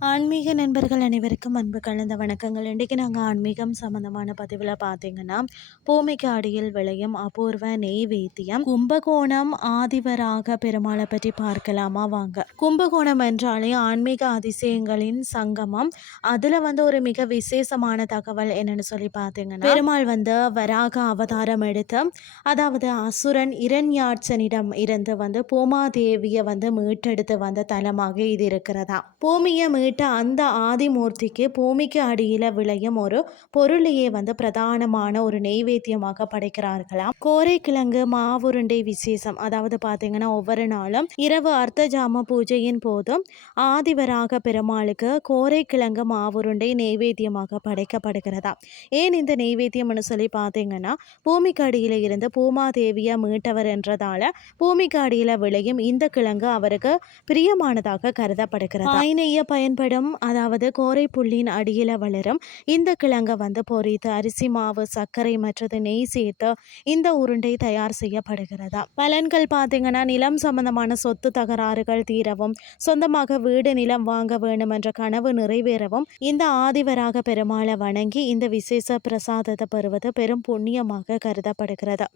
ஆன்மீக நண்பர்கள் அனைவருக்கும் அன்பு கலந்த வணக்கங்கள். இன்றைக்கி நாங்கள் ஆன்மீகம் சம்மந்தமான பதிவில் பார்த்தீங்கன்னா பூமிக்கு அடியில் விளையும் அபூர்வ நெய்வேத்தியம் கும்பகோணம் ஆதிவராக பெருமாளை பற்றி பார்க்கலாமா வாங்க. கும்பகோணம் என்றாலே ஆன்மீக அதிசயங்களின் சங்கமம். அதில் வந்து ஒரு மிக விசேஷமான தகவல் என்னன்னு சொல்லி பார்த்தீங்கன்னா பெருமாள் வந்து வராக அவதாரம் எடுத்து அதாவது அசுரன் இரண்யாட்சனிடம் இருந்து வந்து பூமாதேவியை வந்து மீட்டெடுத்து வந்த தலமாக இது இருக்கிறதா. பூமியை மீட்ட அந்த ஆதிமூர்த்திக்கு பூமிக்கு அடியில் விளையும் ஒரு பொருளையே வந்து பிரதானமான ஒரு நெய்வேத்தியமாக படைக்கிறார்களாம். கோரைக்கிழங்கு மாவுருண்டை விசேஷம். அதாவது பார்த்தீங்கன்னா ஒவ்வொரு நாளும் இரவு அர்த்தஜாம பூஜையின் போதும் ஆதிவராக பெருமாளுக்கு கோரைக்கிழங்கு மாவுருண்டை நெய்வேத்தியமாக படைக்கப்படுகிறதா? ஏன் இந்த நெய்வேத்தியம்னு சொல்லி பார்த்தீங்கன்னா பூமிக்கு அடியில் இருந்து பூமாதேவியை மீட்டவர் என்றதால பூமிக்கு அடியில் விளையும் இந்த கிழங்கு அவருக்கு பிரியமானதாக கருதப்படுகிறது? ஆயினைய பயன்படும் அதாவது கோரை புள்ளியின் அடியில் வளரும். இந்த கிழங்கை வந்து பொரித்து அரிசி மாவு சர்க்கரை மற்றது நெய் சேர்த்து இந்த உருண்டை தயார் செய்யப்படுகிறதா. பலன்கள் பார்த்தீங்கன்னா நிலம் சம்பந்தமான சொத்து தகராறுகள் தீரவும் சொந்தமாக வீடு நிலம் வாங்க வேண்டும் என்ற கனவு நிறைவேறவும் இந்த ஆதிவராக பெருமாளை வணங்கி இந்த விசேஷ பிரசாதத்தை பெறுவது பெரும் புண்ணியமாக கருதப்படுகிறது.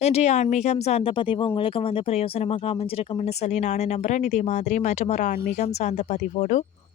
இன்றைய ஆன்மீகம் சார்ந்த பதிவு உங்களுக்கு வந்து பிரயோசனமாக அமைஞ்சிருக்கும்னு சொல்லி நான் நம்புகிறேன் இதே மாதிரி மற்றும் ஒரு ஆன்மீகம் சார்ந்த பதிவோடு